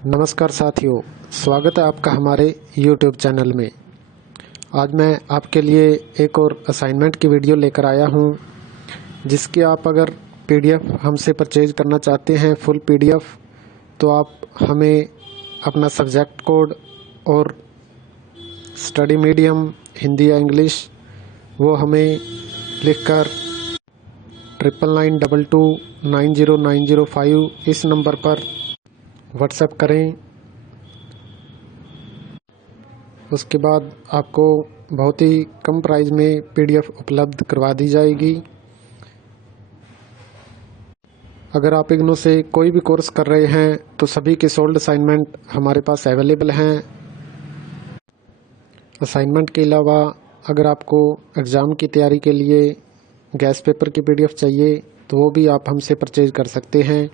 नमस्कार साथियों, स्वागत है आपका हमारे YouTube चैनल में। आज मैं आपके लिए एक और असाइनमेंट की वीडियो लेकर आया हूं, जिसकी आप अगर PDF हमसे परचेज करना चाहते हैं, फुल PDF, तो आप हमें अपना सब्जेक्ट कोड और स्टडी मीडियम हिंदी या इंग्लिश वो हमें लिखकर 9992290905 इस नंबर पर व्हाट्सएप करें। उसके बाद आपको बहुत ही कम प्राइस में PDF उपलब्ध करवा दी जाएगी। अगर आप इग्नू से कोई भी कोर्स कर रहे हैं तो सभी के सोल्ड असाइनमेंट हमारे पास अवेलेबल हैं। असाइनमेंट के अलावा अगर आपको एग्ज़ाम की तैयारी के लिए गैस पेपर की PDF चाहिए तो वो भी आप हमसे परचेज कर सकते हैं।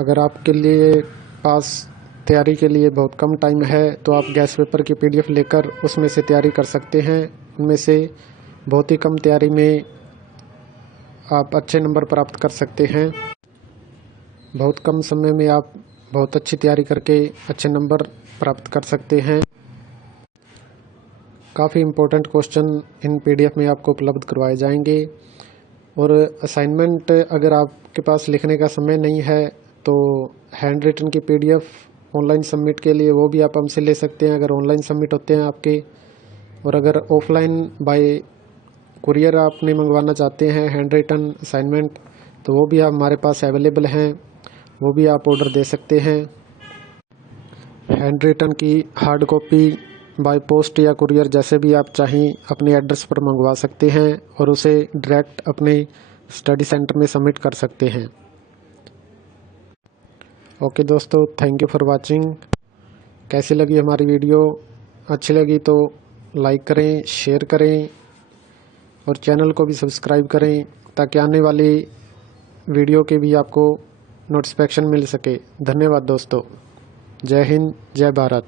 अगर आपके लिए पास तैयारी के लिए बहुत कम टाइम है तो आप गैस पेपर की PDF लेकर उसमें से तैयारी कर सकते हैं। उनमें से बहुत ही कम तैयारी में आप अच्छे नंबर प्राप्त कर सकते हैं। बहुत कम समय में आप बहुत अच्छी तैयारी करके अच्छे नंबर प्राप्त कर सकते हैं। काफ़ी इम्पोर्टेंट क्वेश्चन इन PDF में आपको उपलब्ध करवाए जाएंगे। और असाइनमेंट अगर आपके पास लिखने का समय नहीं है तो हैंड रिटन की PDF ऑनलाइन सबमिट के लिए वो भी आप हमसे ले सकते हैं, अगर ऑनलाइन सबमिट होते हैं आपके। और अगर ऑफलाइन बाय कुरियर आपने मंगवाना चाहते हैं हैंड रिटन असाइनमेंट तो वो भी आप हमारे पास अवेलेबल हैं, वो भी आप ऑर्डर दे सकते हैं। हैंड रिटन की हार्ड कॉपी बाय पोस्ट या कुरियर जैसे भी आप चाहें अपने एड्रेस पर मंगवा सकते हैं और उसे डायरेक्ट अपने स्टडी सेंटर में सबमिट कर सकते हैं। ओके दोस्तों, थैंक यू फॉर वाचिंग। कैसी लगी हमारी वीडियो? अच्छी लगी तो लाइक करें, शेयर करें और चैनल को भी सब्सक्राइब करें ताकि आने वाली वीडियो के भी आपको नोटिफिकेशन मिल सके। धन्यवाद दोस्तों। जय हिंद, जय भारत।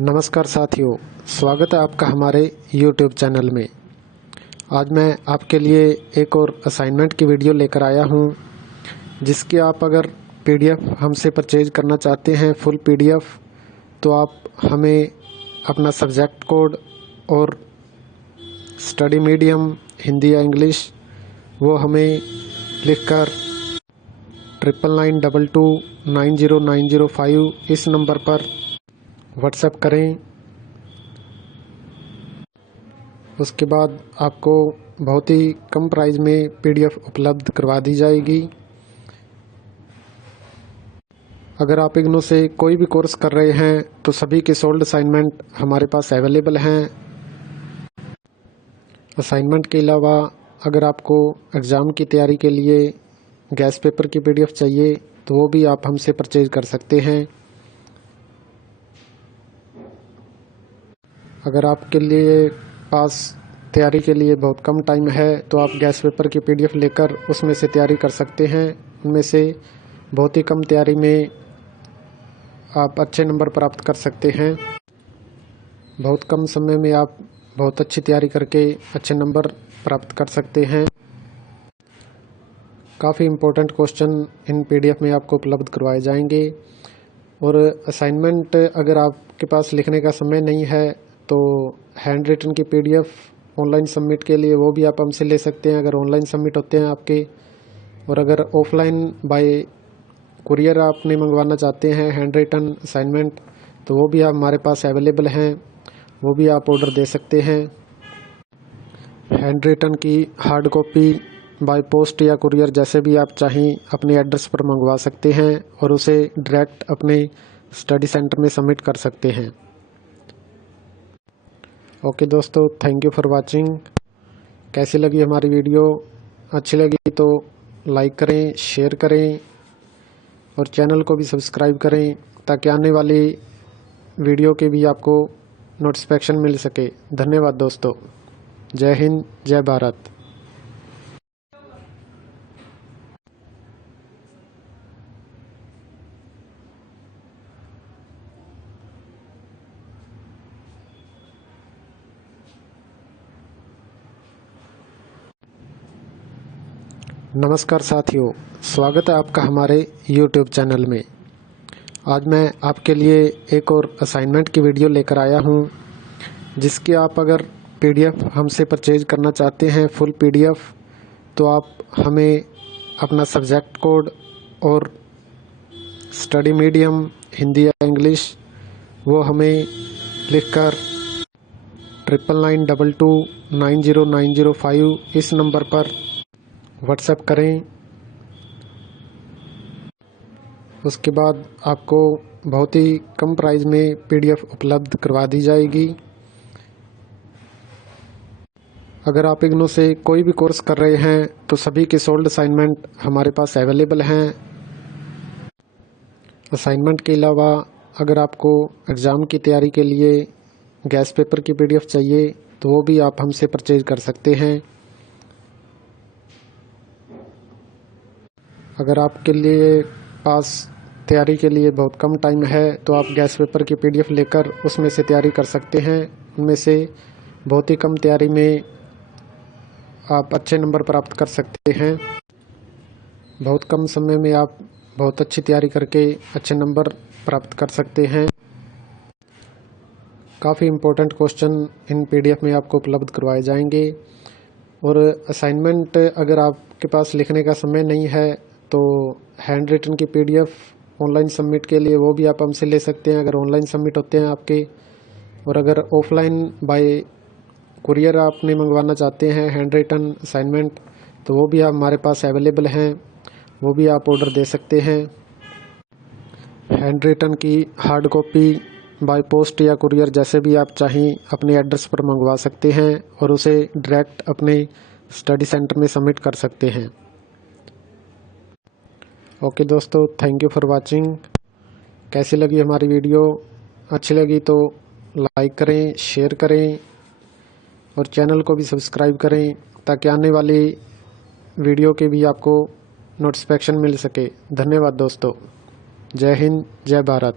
नमस्कार साथियों, स्वागत है आपका हमारे YouTube चैनल में। आज मैं आपके लिए एक और असाइनमेंट की वीडियो लेकर आया हूं, जिसकी आप अगर PDF हमसे परचेज करना चाहते हैं, फुल PDF, तो आप हमें अपना सब्जेक्ट कोड और स्टडी मीडियम हिंदी या इंग्लिश वो हमें लिखकर 9992290905 इस नंबर पर व्हाट्सएप करें। उसके बाद आपको बहुत ही कम प्राइस में PDF उपलब्ध करवा दी जाएगी। अगर आप इग्नू से कोई भी कोर्स कर रहे हैं तो सभी के सोल्ड असाइनमेंट हमारे पास अवेलेबल हैं। असाइनमेंट के अलावा अगर आपको एग्ज़ाम की तैयारी के लिए गैस पेपर की PDF चाहिए तो वो भी आप हमसे परचेज कर सकते हैं। अगर आपके लिए पास तैयारी के लिए बहुत कम टाइम है तो आप गैस पेपर की PDF लेकर उसमें से तैयारी कर सकते हैं। उनमें से बहुत ही कम तैयारी में आप अच्छे नंबर प्राप्त कर सकते हैं। बहुत कम समय में आप बहुत अच्छी तैयारी करके अच्छे नंबर प्राप्त कर सकते हैं। काफ़ी इम्पोर्टेंट क्वेश्चन इन PDF में आपको उपलब्ध करवाए जाएंगे। और असाइनमेंट अगर आपके पास लिखने का समय नहीं है तो हैंड रिटन की PDF ऑनलाइन सबमिट के लिए वो भी आप हमसे ले सकते हैं, अगर ऑनलाइन सबमिट होते हैं आपके। और अगर ऑफलाइन बाय कुरियर आपने मंगवाना चाहते हैं हैंड रिटन असाइनमेंट तो वो भी आप हमारे पास अवेलेबल हैं, वो भी आप ऑर्डर दे सकते हैं। हैंड रिटन की हार्ड कॉपी बाय पोस्ट या कुरियर जैसे भी आप चाहें अपने एड्रेस पर मंगवा सकते हैं और उसे डायरेक्ट अपने स्टडी सेंटर में सबमिट कर सकते हैं। ओके दोस्तों, थैंक यू फॉर वाचिंग। कैसी लगी हमारी वीडियो? अच्छी लगी तो लाइक करें, शेयर करें और चैनल को भी सब्सक्राइब करें ताकि आने वाली वीडियो के भी आपको नोटिफिकेशन मिल सके। धन्यवाद दोस्तों। जय हिंद, जय भारत। नमस्कार साथियों, स्वागत है आपका हमारे YouTube चैनल में। आज मैं आपके लिए एक और असाइनमेंट की वीडियो लेकर आया हूं, जिसकी आप अगर PDF हमसे परचेज करना चाहते हैं फुल PDF, तो आप हमें अपना सब्जेक्ट कोड और स्टडी मीडियम हिंदी या इंग्लिश वो हमें लिखकर 9992290905 इस नंबर पर व्हाट्सएप करें। उसके बाद आपको बहुत ही कम प्राइस में PDF उपलब्ध करवा दी जाएगी। अगर आप इग्नू से कोई भी कोर्स कर रहे हैं तो सभी के सोल्ड असाइनमेंट हमारे पास अवेलेबल हैं। असाइनमेंट के अलावा अगर आपको एग्ज़ाम की तैयारी के लिए गैस पेपर की PDF चाहिए तो वो भी आप हमसे परचेज कर सकते हैं। अगर आपके लिए पास तैयारी के लिए बहुत कम टाइम है तो आप गैस पेपर की PDF लेकर उसमें से तैयारी कर सकते हैं। उनमें से बहुत ही कम तैयारी में आप अच्छे नंबर प्राप्त कर सकते हैं। बहुत कम समय में आप बहुत अच्छी तैयारी करके अच्छे नंबर प्राप्त कर सकते हैं। काफ़ी इम्पोर्टेंट क्वेश्चन इन PDF में आपको उपलब्ध करवाए जाएंगे। और असाइनमेंट अगर आपके पास लिखने का समय नहीं है तो हैंड रिटन की PDF ऑनलाइन सबमिट के लिए वो भी आप हमसे ले सकते हैं, अगर ऑनलाइन सबमिट होते हैं आपके। और अगर ऑफलाइन बाय कुरियर आपने मंगवाना चाहते हैं हैंड रिटन असाइनमेंट तो वो भी आप हमारे पास अवेलेबल हैं, वो भी आप ऑर्डर दे सकते हैं। हैंड रिटन की हार्ड कॉपी बाय पोस्ट या कुरियर जैसे भी आप चाहें अपने एड्रेस पर मंगवा सकते हैं और उसे डायरेक्ट अपने स्टडी सेंटर में सबमिट कर सकते हैं। ओके दोस्तों, थैंक यू फॉर वाचिंग। कैसी लगी हमारी वीडियो? अच्छी लगी तो लाइक करें, शेयर करें और चैनल को भी सब्सक्राइब करें ताकि आने वाली वीडियो के भी आपको नोटिफिकेशन मिल सके। धन्यवाद दोस्तों। जय हिंद, जय भारत।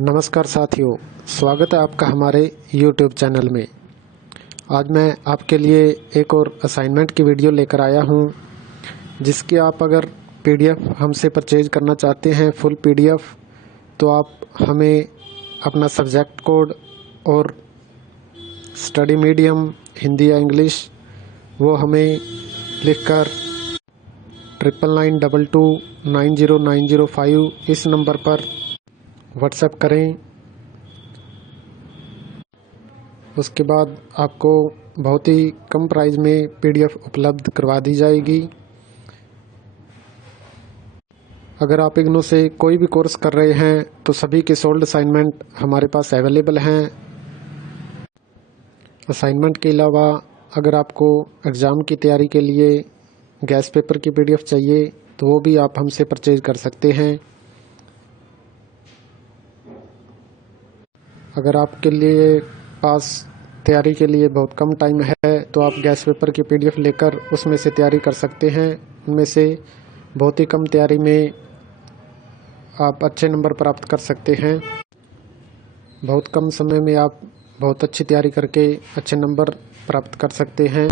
नमस्कार साथियों, स्वागत है आपका हमारे YouTube चैनल में। आज मैं आपके लिए एक और असाइनमेंट की वीडियो लेकर आया हूं, जिसकी आप अगर PDF हमसे परचेज करना चाहते हैं फुल PDF, तो आप हमें अपना सब्जेक्ट कोड और स्टडी मीडियम हिंदी या इंग्लिश वो हमें लिखकर 9992290905 इस नंबर पर व्हाट्सएप करें। उसके बाद आपको बहुत ही कम प्राइस में PDF उपलब्ध करवा दी जाएगी। अगर आप इग्नू से कोई भी कोर्स कर रहे हैं तो सभी के सोल्ड असाइनमेंट हमारे पास अवेलेबल हैं। असाइनमेंट के अलावा अगर आपको एग्ज़ाम की तैयारी के लिए गैस पेपर की PDF चाहिए तो वो भी आप हमसे परचेज कर सकते हैं। अगर आपके लिए पास तैयारी के लिए बहुत कम टाइम है तो आप गैस पेपर की PDF लेकर उसमें से तैयारी कर सकते हैं। उनमें से बहुत ही कम तैयारी में आप अच्छे नंबर प्राप्त कर सकते हैं। बहुत कम समय में आप बहुत अच्छी तैयारी करके अच्छे नंबर प्राप्त कर सकते हैं।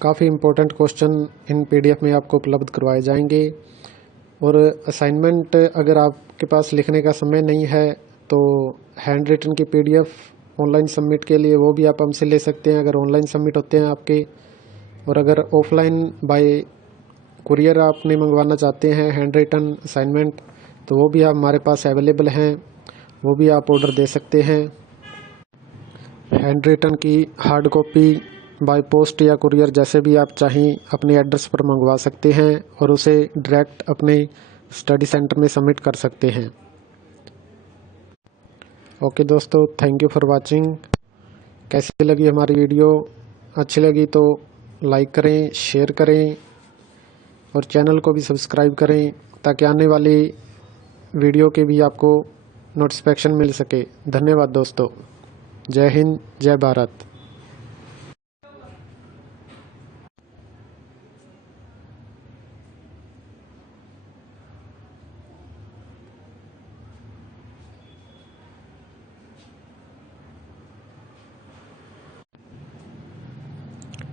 काफ़ी इम्पोर्टेंट क्वेश्चन इन PDF में आपको उपलब्ध करवाए जाएंगे। और असाइनमेंट अगर आपके पास लिखने का समय नहीं है तो हैंड रिटन की PDF ऑनलाइन सबमिट के लिए वो भी आप हमसे ले सकते हैं, अगर ऑनलाइन सबमिट होते हैं आपके। और अगर ऑफलाइन बाय कुरियर आपने मंगवाना चाहते हैं हैंड रिटन असाइनमेंट तो वो भी आप हमारे पास अवेलेबल हैं, वो भी आप ऑर्डर दे सकते हैं। हैंड रिटन की हार्ड कॉपी बाय पोस्ट या कुरियर जैसे भी आप चाहें अपने एड्रेस पर मंगवा सकते हैं और उसे डायरेक्ट अपने स्टडी सेंटर में सबमिट कर सकते हैं। ओके दोस्तों, थैंक यू फॉर वाचिंग। कैसी लगी हमारी वीडियो? अच्छी लगी तो लाइक करें, शेयर करें और चैनल को भी सब्सक्राइब करें ताकि आने वाली वीडियो के भी आपको नोटिफिकेशन मिल सके। धन्यवाद दोस्तों। जय हिंद, जय भारत।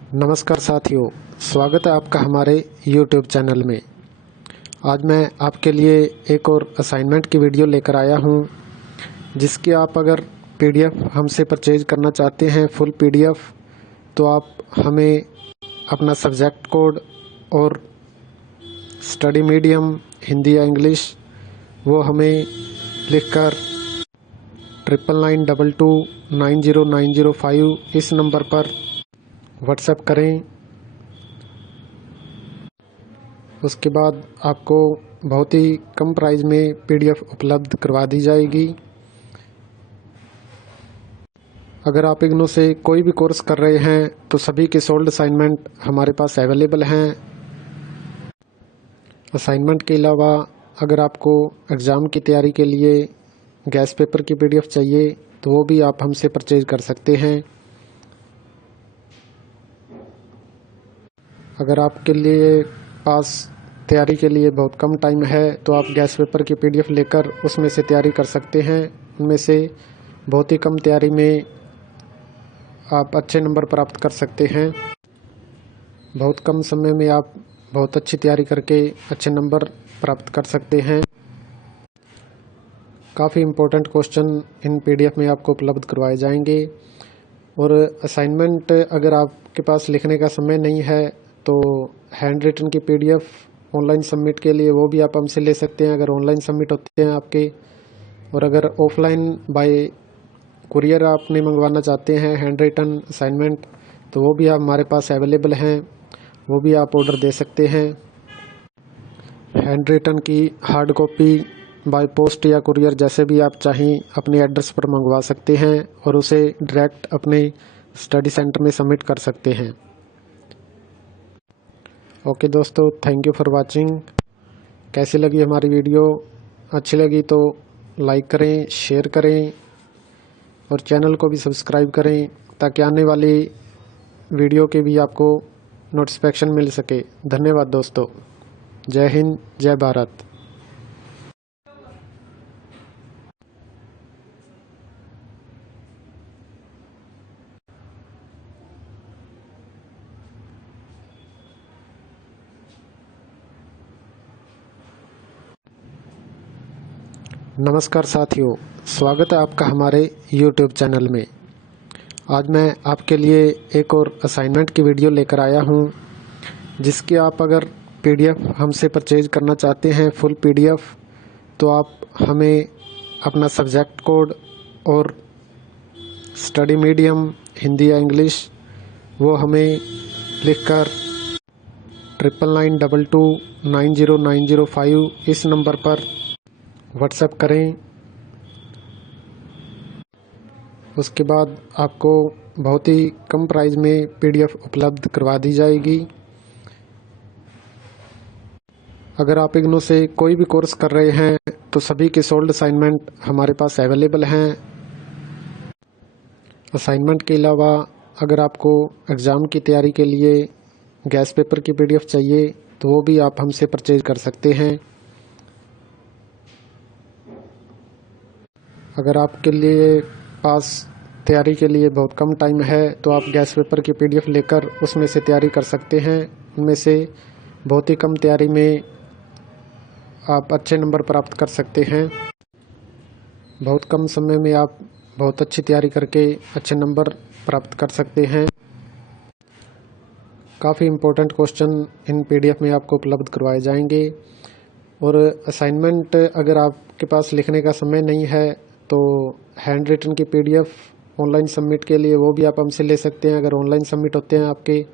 नमस्कार साथियों, स्वागत है आपका हमारे YouTube चैनल में। आज मैं आपके लिए एक और असाइनमेंट की वीडियो लेकर आया हूं, जिसकी आप अगर PDF हमसे परचेज करना चाहते हैं फुल PDF, तो आप हमें अपना सब्जेक्ट कोड और स्टडी मीडियम हिंदी या इंग्लिश वो हमें लिखकर 9992290905 इस नंबर पर व्हाट्सएप करें। उसके बाद आपको बहुत ही कम प्राइस में PDF उपलब्ध करवा दी जाएगी। अगर आप इग्नू से कोई भी कोर्स कर रहे हैं तो सभी के सोल्ड असाइनमेंट हमारे पास अवेलेबल हैं। असाइनमेंट के अलावा अगर आपको एग्ज़ाम की तैयारी के लिए गैस पेपर की PDF चाहिए तो वो भी आप हमसे परचेज कर सकते हैं। अगर आपके लिए पास तैयारी के लिए बहुत कम टाइम है तो आप गैस पेपर की PDF लेकर उसमें से तैयारी कर सकते हैं। उनमें से बहुत ही कम तैयारी में आप अच्छे नंबर प्राप्त कर सकते हैं। बहुत कम समय में आप बहुत अच्छी तैयारी करके अच्छे नंबर प्राप्त कर सकते हैं। काफ़ी इम्पोर्टेंट क्वेश्चन इन PDF में आपको उपलब्ध करवाए जाएंगे। और असाइनमेंट अगर आपके पास लिखने का समय नहीं है तो हैंड रिटन की PDF ऑनलाइन सबमिट के लिए वो भी आप हमसे ले सकते हैं अगर ऑनलाइन सबमिट होते हैं आपके। और अगर ऑफलाइन बाय कुरियर आपने मंगवाना चाहते हैं हैंड रिटन असाइनमेंट तो वो भी आप हमारे पास अवेलेबल हैं, वो भी आप ऑर्डर दे सकते हैं। हैंड रिटन की हार्ड कॉपी बाय पोस्ट या कुरियर जैसे भी आप चाहें अपने एड्रेस पर मंगवा सकते हैं और उसे डायरेक्ट अपने स्टडी सेंटर में सबमिट कर सकते हैं। ओके दोस्तों, थैंक यू फॉर वाचिंग। कैसी लगी हमारी वीडियो? अच्छी लगी तो लाइक करें, शेयर करें और चैनल को भी सब्सक्राइब करें ताकि आने वाली वीडियो के भी आपको नोटिफिकेशन मिल सके। धन्यवाद दोस्तों। जय हिंद, जय भारत। नमस्कार साथियों, स्वागत है आपका हमारे YouTube चैनल में। आज मैं आपके लिए एक और असाइनमेंट की वीडियो लेकर आया हूं, जिसकी आप अगर PDF हमसे परचेज करना चाहते हैं फुल PDF, तो आप हमें अपना सब्जेक्ट कोड और स्टडी मीडियम हिंदी या इंग्लिश वो हमें लिखकर 9992290905 इस नंबर पर व्हाट्सएप करें। उसके बाद आपको बहुत ही कम प्राइस में PDF उपलब्ध करवा दी जाएगी। अगर आप इग्नू से कोई भी कोर्स कर रहे हैं तो सभी के सोल्ड असाइनमेंट हमारे पास अवेलेबल हैं। असाइनमेंट के अलावा अगर आपको एग्ज़ाम की तैयारी के लिए गैस पेपर की PDF चाहिए तो वो भी आप हमसे परचेज कर सकते हैं। अगर आपके लिए पास तैयारी के लिए बहुत कम टाइम है तो आप गैस पेपर की PDF लेकर उसमें से तैयारी कर सकते हैं। उनमें से बहुत ही कम तैयारी में आप अच्छे नंबर प्राप्त कर सकते हैं। बहुत कम समय में आप बहुत अच्छी तैयारी करके अच्छे नंबर प्राप्त कर सकते हैं। काफ़ी इम्पोर्टेंट क्वेश्चन इन PDF में आपको उपलब्ध करवाए जाएंगे। और असाइनमेंट अगर आपके पास लिखने का समय नहीं है तो हैंड रिटन की PDF ऑनलाइन सबमिट के लिए वो भी आप हमसे ले सकते हैं अगर ऑनलाइन सबमिट होते हैं आपके।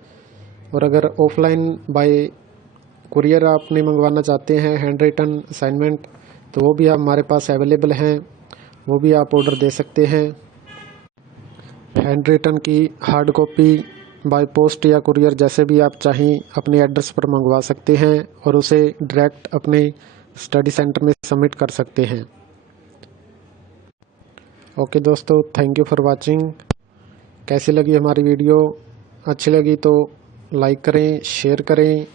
और अगर ऑफलाइन बाय कुरियर आपने मंगवाना चाहते हैं हैंड रिटन असाइनमेंट तो वो भी आप हमारे पास अवेलेबल हैं, वो भी आप ऑर्डर दे सकते हैं। हैंड रिटन की हार्ड कॉपी बाय पोस्ट या कुरियर जैसे भी आप चाहें अपने एड्रेस पर मंगवा सकते हैं और उसे डायरेक्ट अपने स्टडी सेंटर में सबमिट कर सकते हैं। ओके दोस्तों, थैंक यू फॉर वाचिंग। कैसी लगी हमारी वीडियो? अच्छी लगी तो लाइक करें, शेयर करें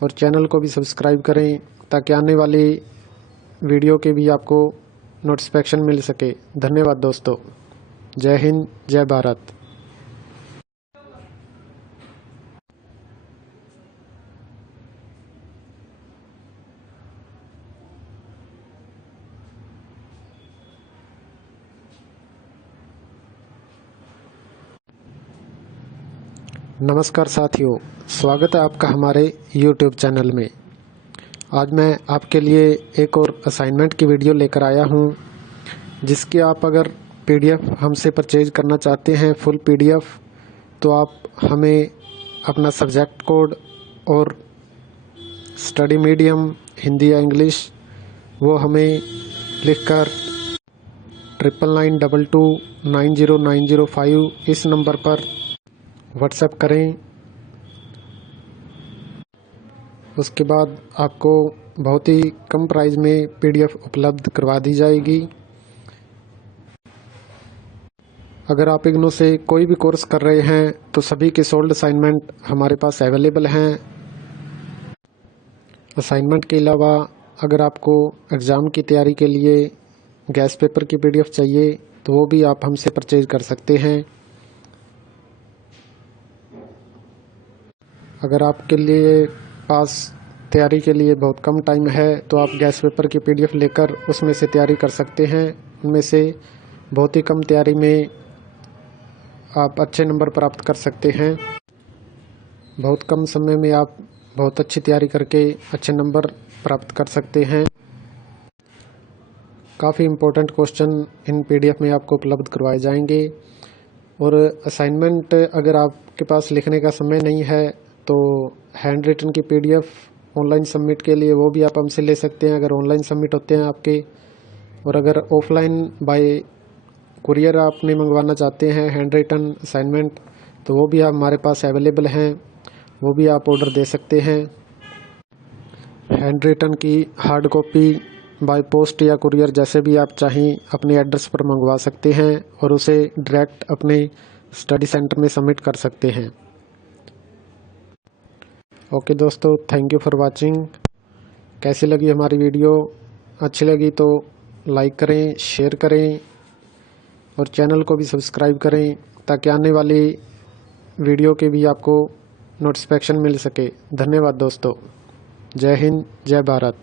और चैनल को भी सब्सक्राइब करें ताकि आने वाली वीडियो के भी आपको नोटिफिकेशन मिल सके। धन्यवाद दोस्तों। जय हिंद, जय भारत। नमस्कार साथियों, स्वागत है आपका हमारे YouTube चैनल में। आज मैं आपके लिए एक और असाइनमेंट की वीडियो लेकर आया हूं, जिसकी आप अगर PDF हमसे परचेज करना चाहते हैं फुल PDF, तो आप हमें अपना सब्जेक्ट कोड और स्टडी मीडियम हिंदी या इंग्लिश वो हमें लिखकर 9992290905 इस नंबर पर व्हाट्सएप करें। उसके बाद आपको बहुत ही कम प्राइस में PDF उपलब्ध करवा दी जाएगी। अगर आप इग्नू से कोई भी कोर्स कर रहे हैं तो सभी के सोल्ड असाइनमेंट हमारे पास अवेलेबल हैं। असाइनमेंट के अलावा अगर आपको एग्ज़ाम की तैयारी के लिए गैस पेपर की PDF चाहिए तो वो भी आप हमसे परचेज कर सकते हैं। अगर आपके लिए पास तैयारी के लिए बहुत कम टाइम है तो आप गैस पेपर की PDF लेकर उसमें से तैयारी कर सकते हैं। उनमें से बहुत ही कम तैयारी में आप अच्छे नंबर प्राप्त कर सकते हैं। बहुत कम समय में आप बहुत अच्छी तैयारी करके अच्छे नंबर प्राप्त कर सकते हैं। काफ़ी इम्पोर्टेंट क्वेश्चन इन PDF में आपको उपलब्ध करवाए जाएंगे। और असाइनमेंट अगर आपके पास लिखने का समय नहीं है तो हैंड रिटन की PDF ऑनलाइन सबमिट के लिए वो भी आप हमसे ले सकते हैं अगर ऑनलाइन सबमिट होते हैं आपके। और अगर ऑफलाइन बाय कुरियर आपने मंगवाना चाहते हैं हैंड रिटन असाइनमेंट तो वो भी आप हमारे पास अवेलेबल हैं, वो भी आप ऑर्डर दे सकते हैं। हैंड रिटन की हार्ड कॉपी बाय पोस्ट या कुरियर जैसे भी आप चाहें अपने एड्रेस पर मंगवा सकते हैं और उसे डायरेक्ट अपने स्टडी सेंटर में सबमिट कर सकते हैं। ओके दोस्तों, थैंक यू फॉर वाचिंग। कैसी लगी हमारी वीडियो? अच्छी लगी तो लाइक करें, शेयर करें और चैनल को भी सब्सक्राइब करें ताकि आने वाली वीडियो के भी आपको नोटिफिकेशन मिल सके। धन्यवाद दोस्तों। जय हिंद, जय भारत।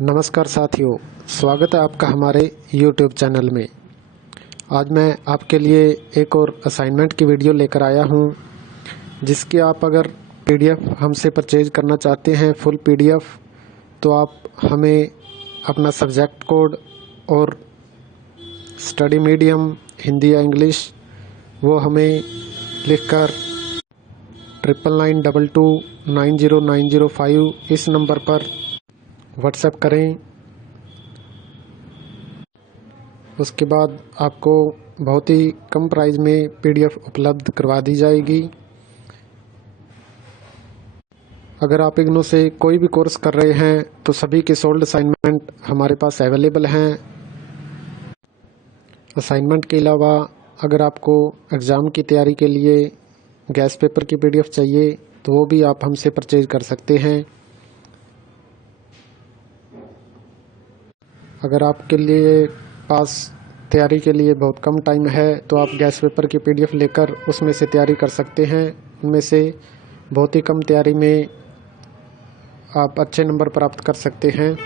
नमस्कार साथियों, स्वागत है आपका हमारे YouTube चैनल में। आज मैं आपके लिए एक और असाइनमेंट की वीडियो लेकर आया हूं, जिसकी आप अगर PDF हमसे परचेज करना चाहते हैं फुल PDF, तो आप हमें अपना सब्जेक्ट कोड और स्टडी मीडियम हिंदी या इंग्लिश वो हमें लिखकर 9992290905 इस नंबर पर व्हाट्सएप करें। उसके बाद आपको बहुत ही कम प्राइस में PDF उपलब्ध करवा दी जाएगी। अगर आप इग्नू से कोई भी कोर्स कर रहे हैं तो सभी के सोल्ड असाइनमेंट हमारे पास अवेलेबल हैं। असाइनमेंट के अलावा अगर आपको एग्ज़ाम की तैयारी के लिए गैस पेपर की PDF चाहिए तो वो भी आप हमसे परचेज कर सकते हैं। अगर आपके लिए पास तैयारी के लिए बहुत कम टाइम है तो आप गैस पेपर की PDF लेकर उसमें से तैयारी कर सकते हैं। उनमें से बहुत ही कम तैयारी में आप अच्छे नंबर प्राप्त कर सकते हैं।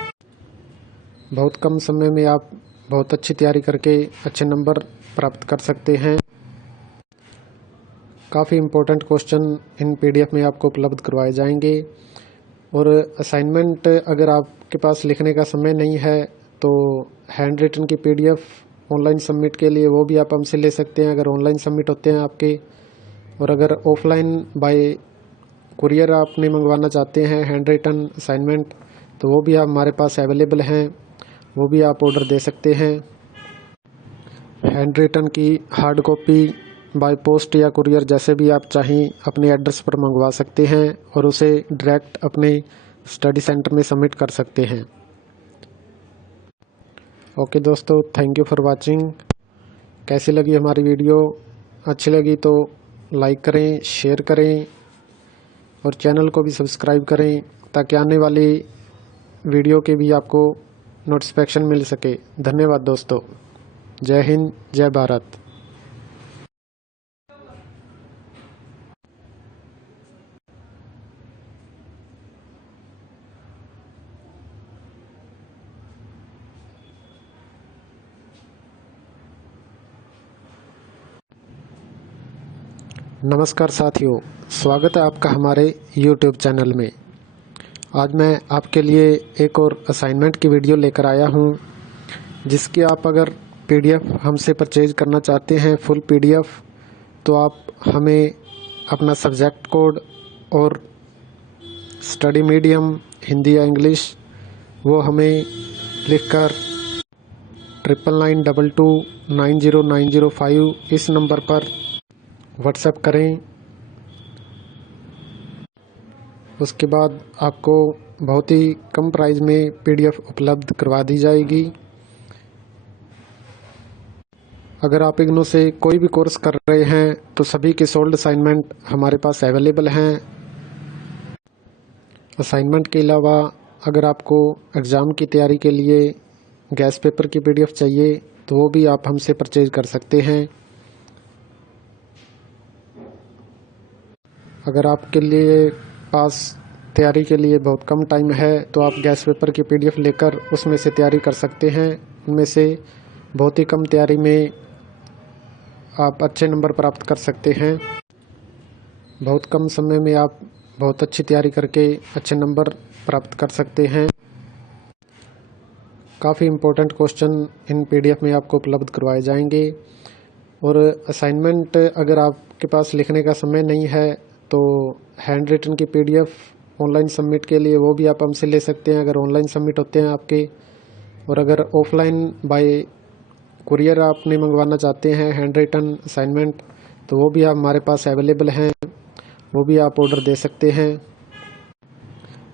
बहुत कम समय में आप बहुत अच्छी तैयारी करके अच्छे नंबर प्राप्त कर सकते हैं। काफ़ी इम्पोर्टेंट क्वेश्चन इन PDF में आपको उपलब्ध करवाए जाएंगे। और असाइनमेंट अगर आपके पास लिखने का समय नहीं है तो हैंड रिटन की PDF ऑनलाइन सबमिट के लिए वो भी आप हमसे ले सकते हैं अगर ऑनलाइन सबमिट होते हैं आपके। और अगर ऑफलाइन बाय कुरियर आपने मंगवाना चाहते हैं हैंड रिटन असाइनमेंट तो वो भी आप हमारे पास अवेलेबल हैं, वो भी आप ऑर्डर दे सकते हैं। हैंड रिटन की हार्ड कॉपी बाय पोस्ट या कुरियर जैसे भी आप चाहें अपने एड्रेस पर मंगवा सकते हैं और उसे डायरेक्ट अपने स्टडी सेंटर में सबमिट कर सकते हैं। ओके दोस्तों, थैंक यू फॉर वाचिंग। कैसी लगी हमारी वीडियो? अच्छी लगी तो लाइक करें, शेयर करें और चैनल को भी सब्सक्राइब करें ताकि आने वाली वीडियो के भी आपको नोटिफिकेशन मिल सके। धन्यवाद दोस्तों। जय हिंद, जय भारत। नमस्कार साथियों, स्वागत है आपका हमारे YouTube चैनल में। आज मैं आपके लिए एक और असाइनमेंट की वीडियो लेकर आया हूं, जिसकी आप अगर PDF हमसे परचेज करना चाहते हैं फुल PDF, तो आप हमें अपना सब्जेक्ट कोड और स्टडी मीडियम हिंदी या इंग्लिश वो हमें लिखकर 9992290905 इस नंबर पर व्हाट्सएप करें। उसके बाद आपको बहुत ही कम प्राइस में PDF उपलब्ध करवा दी जाएगी। अगर आप इग्नू से कोई भी कोर्स कर रहे हैं तो सभी के सोल्ड असाइनमेंट हमारे पास अवेलेबल हैं। असाइनमेंट के अलावा अगर आपको एग्ज़ाम की तैयारी के लिए गैस पेपर की PDF चाहिए तो वो भी आप हमसे परचेज कर सकते हैं। अगर आपके लिए पास तैयारी के लिए बहुत कम टाइम है तो आप गैस पेपर की PDF लेकर उसमें से तैयारी कर सकते हैं। उनमें से बहुत ही कम तैयारी में आप अच्छे नंबर प्राप्त कर सकते हैं। बहुत कम समय में आप बहुत अच्छी तैयारी करके अच्छे नंबर प्राप्त कर सकते हैं। काफ़ी इम्पोर्टेंट क्वेश्चन इन PDF में आपको उपलब्ध करवाए जाएंगे। और असाइनमेंट अगर आपके पास लिखने का समय नहीं है तो हैंड रिटन की PDF ऑनलाइन सबमिट के लिए वो भी आप हमसे ले सकते हैं अगर ऑनलाइन सबमिट होते हैं आपके। और अगर ऑफलाइन बाय कुरियर आपने मंगवाना चाहते हैं हैंड रिटन असाइनमेंट तो वो भी आप हमारे पास अवेलेबल हैं, वो भी आप ऑर्डर दे सकते हैं।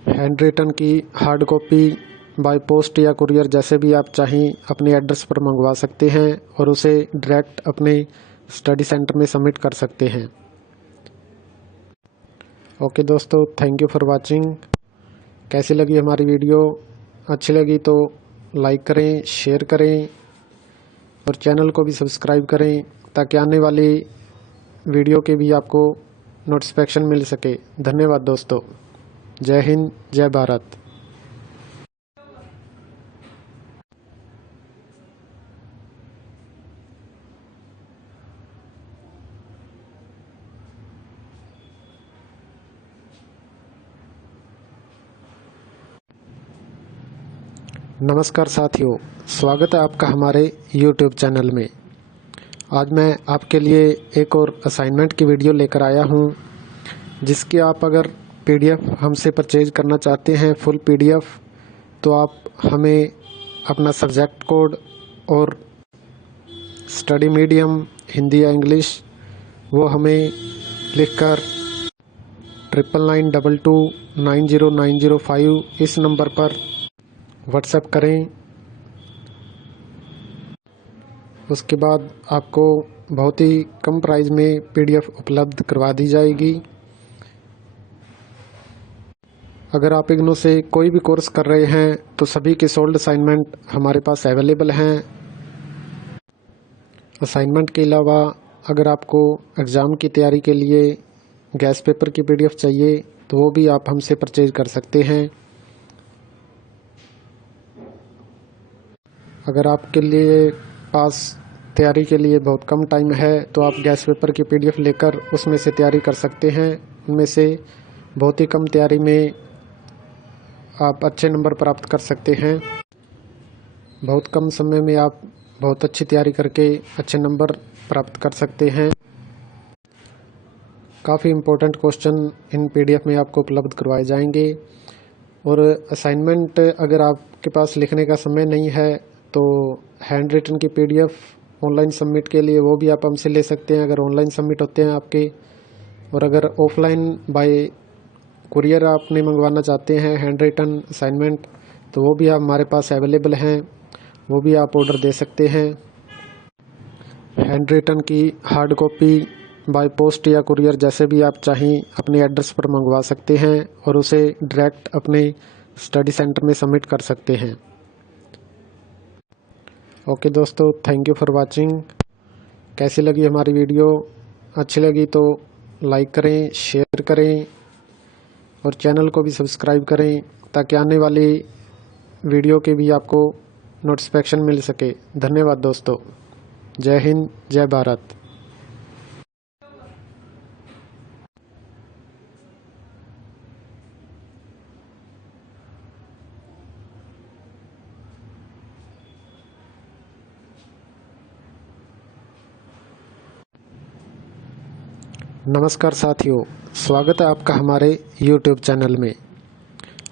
हैंड रिटन की हार्ड कॉपी बाय पोस्ट या कुरियर जैसे भी आप चाहें अपने एड्रेस पर मंगवा सकते हैं और उसे डायरेक्ट अपने स्टडी सेंटर में सबमिट कर सकते हैं। ओके दोस्तों, थैंक यू फॉर वाचिंग। कैसी लगी हमारी वीडियो? अच्छी लगी तो लाइक करें, शेयर करें और चैनल को भी सब्सक्राइब करें ताकि आने वाली वीडियो के भी आपको नोटिफिकेशन मिल सके। धन्यवाद दोस्तों। जय हिंद, जय भारत। नमस्कार साथियों, स्वागत है आपका हमारे YouTube चैनल में। आज मैं आपके लिए एक और असाइनमेंट की वीडियो लेकर आया हूं, जिसकी आप अगर PDF हमसे परचेज करना चाहते हैं फुल PDF, तो आप हमें अपना सब्जेक्ट कोड और स्टडी मीडियम हिंदी या इंग्लिश वो हमें लिखकर 9992290905 इस नंबर पर व्हाट्सएप करें। उसके बाद आपको बहुत ही कम प्राइस में PDF उपलब्ध करवा दी जाएगी। अगर आप इग्नू से कोई भी कोर्स कर रहे हैं तो सभी के सोल्ड असाइनमेंट हमारे पास अवेलेबल हैं। असाइनमेंट के अलावा अगर आपको एग्ज़ाम की तैयारी के लिए गैस पेपर की PDF चाहिए तो वो भी आप हमसे परचेज कर सकते हैं। अगर आपके लिए पास तैयारी के लिए बहुत कम टाइम है तो आप गैस पेपर की PDF लेकर उसमें से तैयारी कर सकते हैं। उनमें से बहुत ही कम तैयारी में आप अच्छे नंबर प्राप्त कर सकते हैं। बहुत कम समय में आप बहुत अच्छी तैयारी करके अच्छे नंबर प्राप्त कर सकते हैं। काफ़ी इम्पोर्टेंट क्वेश्चन इन PDF में आपको उपलब्ध करवाए जाएंगे। और असाइनमेंट अगर आपके पास लिखने का समय नहीं है तो हैंड रिटन की PDF ऑनलाइन सबमिट के लिए वो भी आप हमसे ले सकते हैं अगर ऑनलाइन सबमिट होते हैं आपके। और अगर ऑफलाइन बाय कुरियर आपने मंगवाना चाहते हैं हैंड रिटन असाइनमेंट तो वो भी आप हमारे पास अवेलेबल हैं, वो भी आप ऑर्डर दे सकते हैं। हैंड रिटन की हार्ड कॉपी बाय पोस्ट या कुरियर जैसे भी आप चाहें अपने एड्रेस पर मंगवा सकते हैं और उसे डायरेक्ट अपने स्टडी सेंटर में सबमिट कर सकते हैं। ओके दोस्तों, थैंक यू फॉर वाचिंग। कैसी लगी हमारी वीडियो? अच्छी लगी तो लाइक करें, शेयर करें और चैनल को भी सब्सक्राइब करें ताकि आने वाली वीडियो के भी आपको नोटिफिकेशन मिल सके। धन्यवाद दोस्तों। जय हिंद, जय भारत। नमस्कार साथियों, स्वागत है आपका हमारे YouTube चैनल में।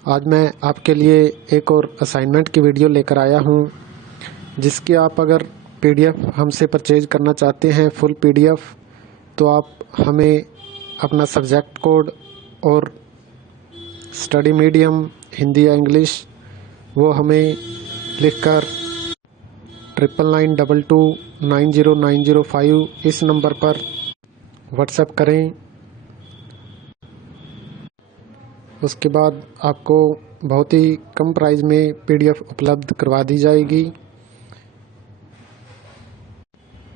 आज मैं आपके लिए एक और असाइनमेंट की वीडियो लेकर आया हूं, जिसकी आप अगर PDF हमसे परचेज करना चाहते हैं फुल PDF, तो आप हमें अपना सब्जेक्ट कोड और स्टडी मीडियम हिंदी या इंग्लिश वो हमें लिखकर 9992290905 इस नंबर पर व्हाट्सएप करें। उसके बाद आपको बहुत ही कम प्राइस में PDF उपलब्ध करवा दी जाएगी।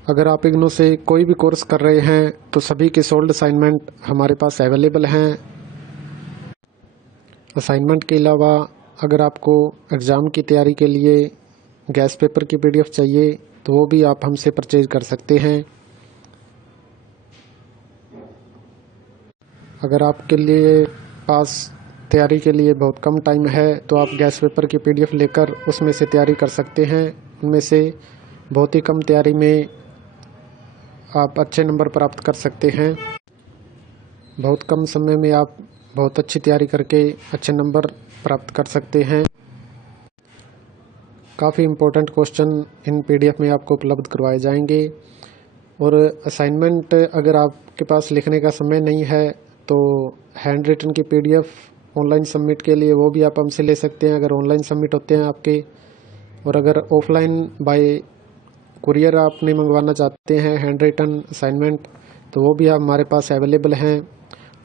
अगर आप इग्नू से कोई भी कोर्स कर रहे हैं तो सभी के सोल्ड असाइनमेंट हमारे पास अवेलेबल हैं। असाइनमेंट के अलावा अगर आपको एग्ज़ाम की तैयारी के लिए गैस पेपर की PDF चाहिए तो वो भी आप हमसे परचेज कर सकते हैं। अगर आपके लिए पास तैयारी के लिए बहुत कम टाइम है तो आप गैस पेपर की PDF लेकर उसमें से तैयारी कर सकते हैं। उनमें से बहुत ही कम तैयारी में आप अच्छे नंबर प्राप्त कर सकते हैं। बहुत कम समय में आप बहुत अच्छी तैयारी करके अच्छे नंबर प्राप्त कर सकते हैं। काफ़ी इम्पोर्टेंट क्वेश्चन इन PDF में आपको उपलब्ध करवाए जाएंगे। और असाइनमेंट अगर आपके पास लिखने का समय नहीं है तो हैंड रिटन की PDF ऑनलाइन सबमिट के लिए वो भी आप हमसे ले सकते हैं, अगर ऑनलाइन सबमिट होते हैं आपके। और अगर ऑफलाइन बाय कुरियर आपने मंगवाना चाहते हैं हैंड रिटन असाइनमेंट तो वो भी आप हमारे पास अवेलेबल हैं,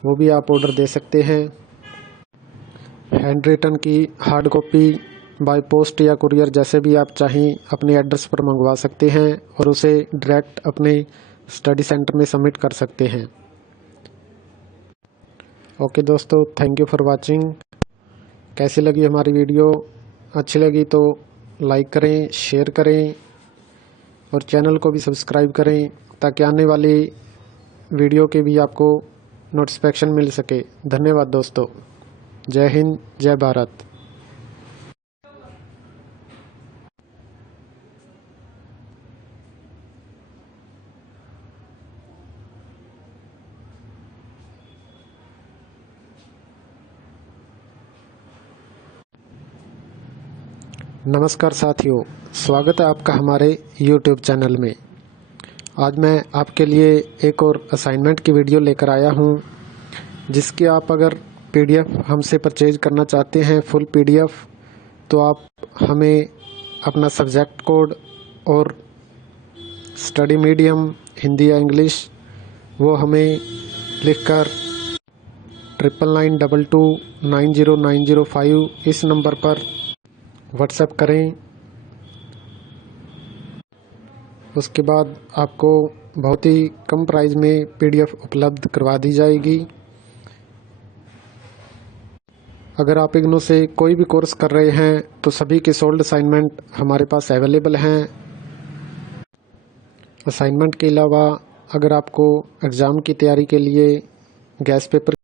वो भी आप ऑर्डर दे सकते हैं। हैंड रिटन की हार्ड कॉपी बाय पोस्ट या कुरियर जैसे भी आप चाहें अपने एड्रेस पर मंगवा सकते हैं और उसे डायरेक्ट अपने स्टडी सेंटर में सबमिट कर सकते हैं। ओके दोस्तों, थैंक यू फॉर वाचिंग। कैसी लगी हमारी वीडियो? अच्छी लगी तो लाइक करें, शेयर करें और चैनल को भी सब्सक्राइब करें ताकि आने वाली वीडियो के भी आपको नोटिफिकेशन मिल सके। धन्यवाद दोस्तों। जय हिंद, जय भारत। नमस्कार साथियों, स्वागत है आपका हमारे YouTube चैनल में। आज मैं आपके लिए एक और असाइनमेंट की वीडियो लेकर आया हूं, जिसकी आप अगर PDF हमसे परचेज करना चाहते हैं फुल PDF, तो आप हमें अपना सब्जेक्ट कोड और स्टडी मीडियम हिंदी या इंग्लिश वो हमें लिखकर 9992290905 इस नंबर पर व्हाट्सएप करें। उसके बाद आपको बहुत ही कम प्राइस में PDF उपलब्ध करवा दी जाएगी। अगर आप इग्नू से कोई भी कोर्स कर रहे हैं तो सभी के सोल्ड असाइनमेंट हमारे पास अवेलेबल हैं। असाइनमेंट के अलावा अगर आपको एग्ज़ाम की तैयारी के लिए गैस पेपर